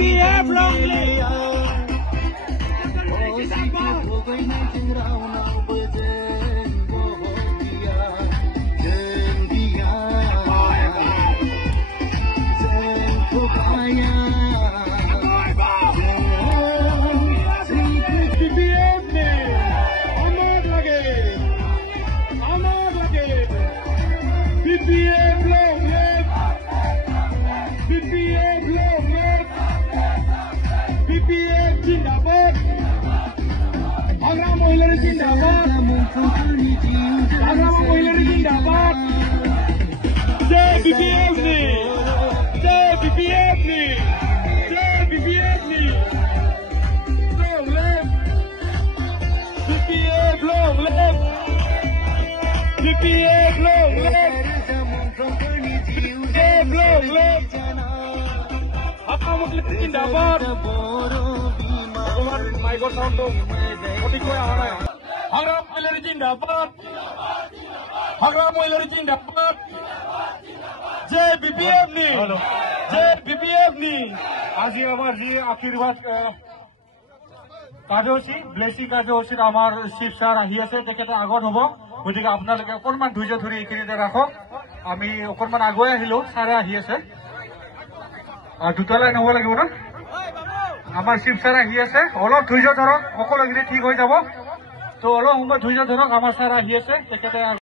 BPF long live! BPF long live! BPF long live! BPF जिंदाबाद! आगरा महिलारी जिंदाबाद! आगरा महिलारी जिंदाबाद! जय BPF ने! जय BPF ने! जय BPF ने! Long live! BPF long live! BPF long live! जिंदाबाद माइकर साउंड तो ठीक है हागरा महिलारी जिंदाबाद हागरा महिलारी जिंदाबाद जय BPF नी जय BPF नी আজি আমার যে আশীর্বাদ কাৰ্যসূচী ব্লেসিং কাৰ্যসূচীত আমাৰ চিফ স্যাৰ আহি আছে তেখেতে আগত হ'ব গতিকে আপোনালোকে অকণমান ধৈৰ্য ধৰি এইখিনিতে ৰাখক আমি অকণমান আগুৱাই আহিলো ছাৰে আহি আছে দুটালৈ নহব লাগিব না আমাৰ চিফ ছাৰ আহি আছে অলপ ধৈৰ্য ধৰক সকলোখিনি ঠিক হৈ যাব তো অলপ সময় ধৈৰ্য ধৰক আমাৰ ছাৰ আহি আছে তেখেতে